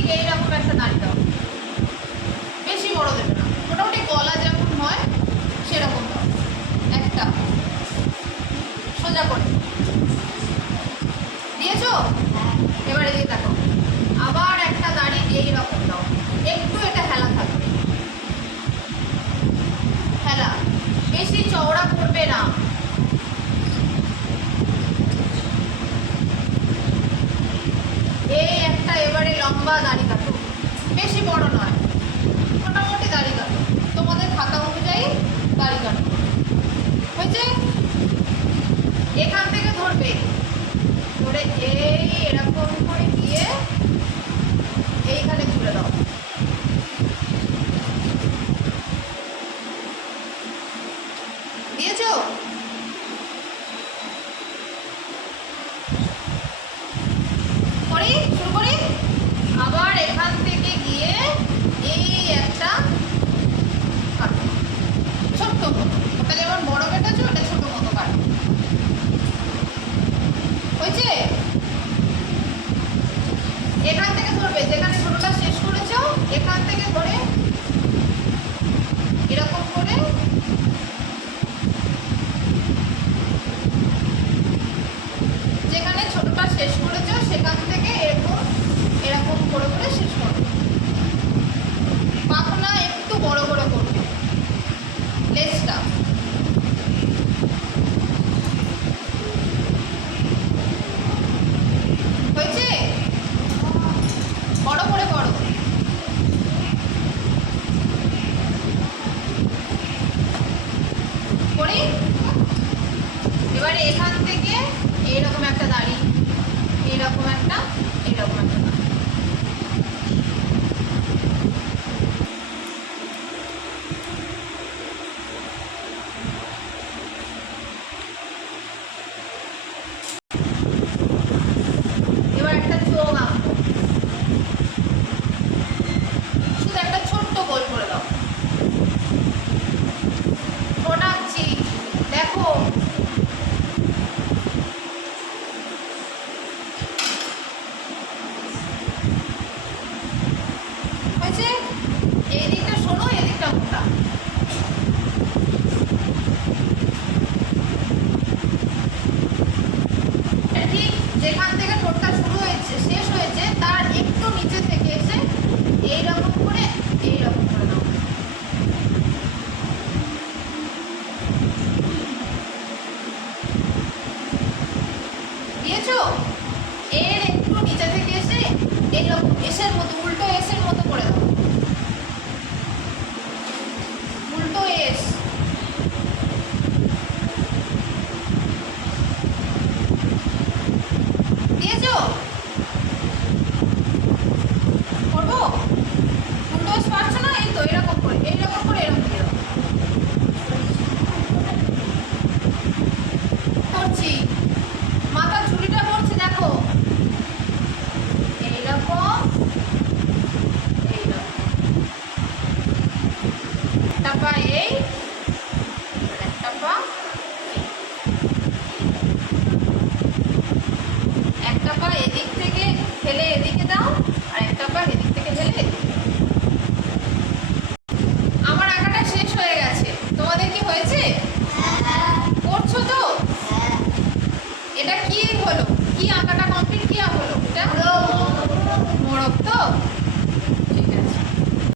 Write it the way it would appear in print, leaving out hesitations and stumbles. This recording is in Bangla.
ঠিক এইরকম একটা দাড়ি দাও, বেশি বড় দেবে না, মোটামুটি গলা যেমন হয় সেরকম দাও। একটা সোজা করে দিয়েছো, এবার এদিকে দেখো, আবার একটা দাড়ি এইরকম দাও, একটু এটা হেলা থাকবে, হেলা, বেশি চওড়া করবে না। এই একটা এবারে লম্বা দাড়ি কাটো, বেশি বড় নয়, মোটামুটি দাড়ি কাটো, তোমাদের খাতা অনুযায়ী দাড়ি কাটো। হয়েছে? এখান থেকে ধরবে, ধরে এই এরকম করে দিয়ে এইখানে তুলে দাও। দিয়েছো? করি, শুরু করি। আবার এখান থেকে গিয়ে এই একটা কাটো, ছোট্ট মতো, ওটা যেমন বড় কেটেছো ওটা ছোট মতো কাটো। হয়েছে? এখান থেকে ধরবে, যেখানে ছোটটা শেষ করেছো এখান থেকে ধরে এরকম করে যেখানে ছোটটা শেষ করেছো সেখান থেকে এরকম এরকম করে করে শেষ করবে। পাখনা একটু বড় বড় করবে, লেজটা। হয়েছে? বড় করে করো। করি। এবারে এখান থেকে এইরকম একটা দাড়ি, এইরকম একটা, এইরকম একটা দাড়ি। এবার একটা চোখ আঁকো, শুধু একটা ছোট্ট গোল করে দাও। ঠোঁট আঁকছি, দেখো। হয়েছে? এই দিকটা শোনো, এই দিকটা মোটা। ঠিক যেখান থেকে ঠোঁটটা শুরু হয়েছে শেষ হয়েছে তার একটু নিচে থেকে এসে এইরকম করে এইরকম করে দাও। দিয়েছো? এর একটু নিচে থেকে এসে এইরকম এসের মতো, উল্টো এসের মতো করে দাও, উল্টো এস। দিয়েছো? করবো? উল্টো এস পারছো না? এই তো এরকম করে, এইরকম করে এরকম দিয়ে দাও। করছি, মাথার ঝুড়িটা করছি, দেখো। এইরকম, এইরকম, একটা পা এই, একটা পা, একটা পা এদিক থেকে ঠেলে এদিকে দাও, আর একটা পা এদিক থেকে ঠেলে এদিকে। আমার আঁকাটা শেষ হয়ে গেছে, তোমাদের কি হয়েছে? করছো তো? এটা কি হলো, কি আঁকাটা